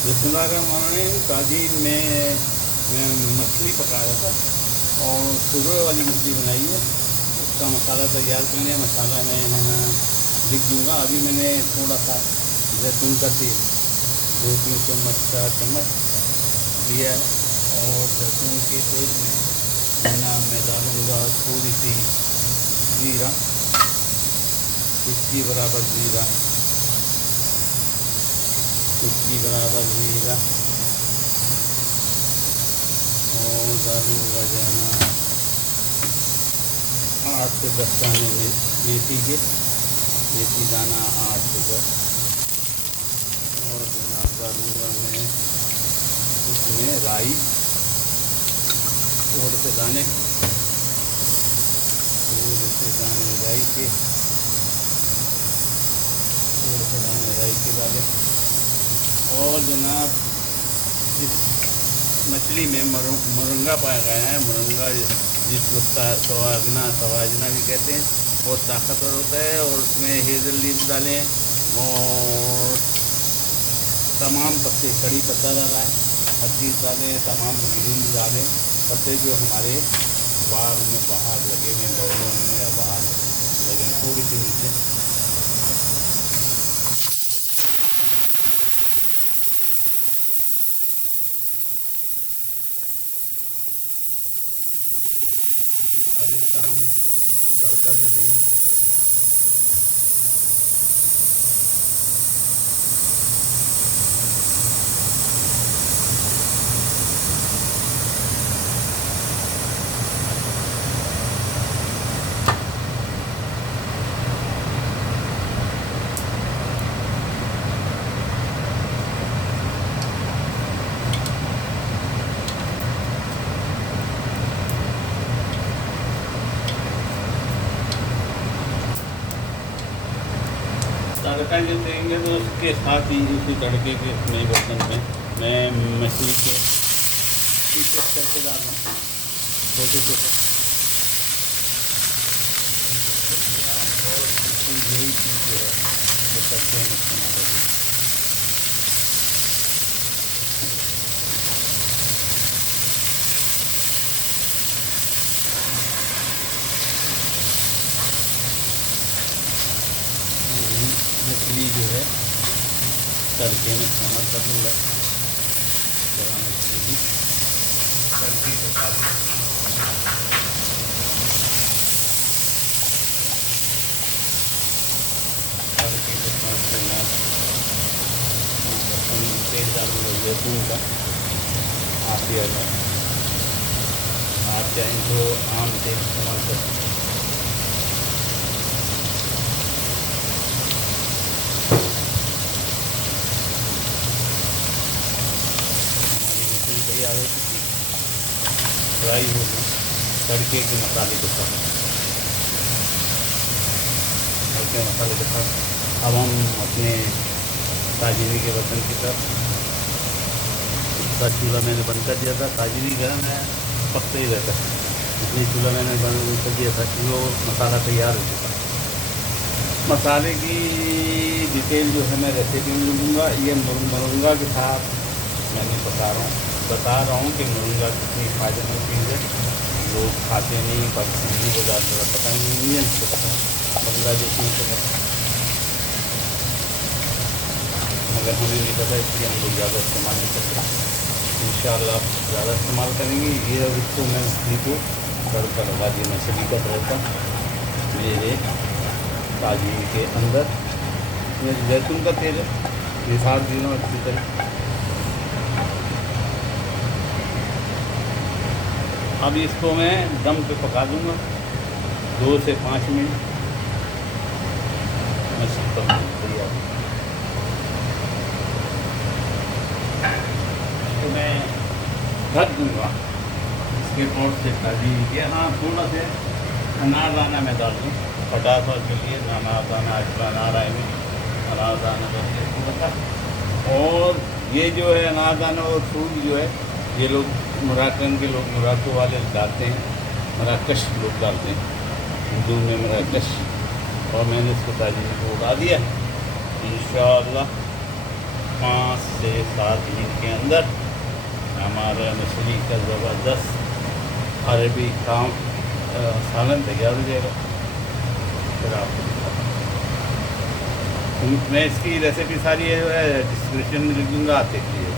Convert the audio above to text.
बिस्मिल्लाहिर्रहमानिर्रहीम। काजी मैं मछली पका रहा था और सुबह वाली मछली बनाई है। उसका मसाला तैयार कर लिया। मसाला मैं लिख दूँगा। अभी मैंने थोड़ा सा जैतून का तेल 2-3 चम्मच 4 चम्मच लिया है और जैतून के तेल में मैं डालूँगा थोड़ी सी जीरा, इसकी बराबर जीरा, इसकी बराबर जीरा और डालूँगा जाना 8 से 10 दाने मेथी दाना 8 से 10 और जनाब डालूँगा मैं उसमें राई थोड़े से दाने राई के डालें। और जनाब इस मछली में मोरंगा पाया गया है। मोरंगा जिसको सवाजना भी कहते हैं, बहुत ताकतवर होता है। और उसमें हेज़ल लीफ डालें और तमाम पत्ते, कड़ी पत्ता डाला है, हर चीज़ डालें, तमाम ग्रीन डालें, पत्ते जो हमारे बाग में बाहर लगे हुए गमलों में या बाहर लगे थोड़ी सी नीचे। अब इसका हम तड़का दे देंगे। तड़का जो देंगे तो उसके साथ ही उसी तड़के के नए बर्तन में मैं मछली के पीसेस करके डाल रहा हूँ, छोटे छोटे। और यही चीज़ जो है वो तड़के में इस्तेमाल होगी। मछली जो है तड़के में इस्तेमाल कर लूँगा। मछली भी तड़के के साथ तेल डालूँगा जैतून का। आप चाहें तो आम तेल इस्तेमाल कर सकते हैं। तैयार हो चुकी, फ्राई हो गई तड़के के मसाले के साथ। तड़के मसाले के साथ अब हम अपने ताजरी के बर्तन की तरफ। इसका चूल्हा मैंने बंद कर दिया था। ताजरी गर्म है, पकते ही रहता है, इसलिए चूल्हा मैंने बंद कर दिया था कि वो मसाला तैयार हो चुका। मसाले की डिटेल जो है मैं रेसिपी में दूँगा। ये मोरंगा के साथ मैंने बता रहा हूँ कि मोरंगा कितनी फ़ायदेमंद चीज़ है। लोग खाते नहीं, पसंद को ज़्यादा पता नहीं है, इसको पता है मोरंगा जैसे ही पता, मगर हमें नहीं पता, इसलिए हम लोग ज़्यादा इस्तेमाल नहीं करते। इंशाअल्लाह आप ज़्यादा इस्तेमाल करेंगे। ये अब इसको मैं मछली को तड़का लगा दिया, मछली का तड़का मेरे ताजरी के अंदर। इसमें जैतून का तेल है, निसार दिनों अच्छी तरह। अब इसको मैं दम पे पका दूँगा 2 से 5 मिनट। मछली तैयार। इसको मैं ढक दूँगा इसके पोट से ताजरी के। हाँ, थोड़ा से अनारदाना मैं डाल दूँ खटास और के लिए। अनारदाना आजकल अनार आए में अनारदाना डालिए थोड़ा सा। और ये जो है अनारदाना और फूल जो है, ये लोग मराकन के लोग, मराठो वाले डालते हैं, मराकश लोग डालते हैं, उर्दू में मराकश। और मैंने इसको ताजरी को उड़ा दिया इंशाअल्लाह। 5 से 7 दिन के अंदर हमारा मछली का ज़बरदस्त अरबी काम सालन तैयार हो जाएगा। फिर आपको दिखाता हूँ। मैं इसकी रेसिपी सारी है डिस्क्रिप्शन में लिख दूँगा, आप देख लीजिए।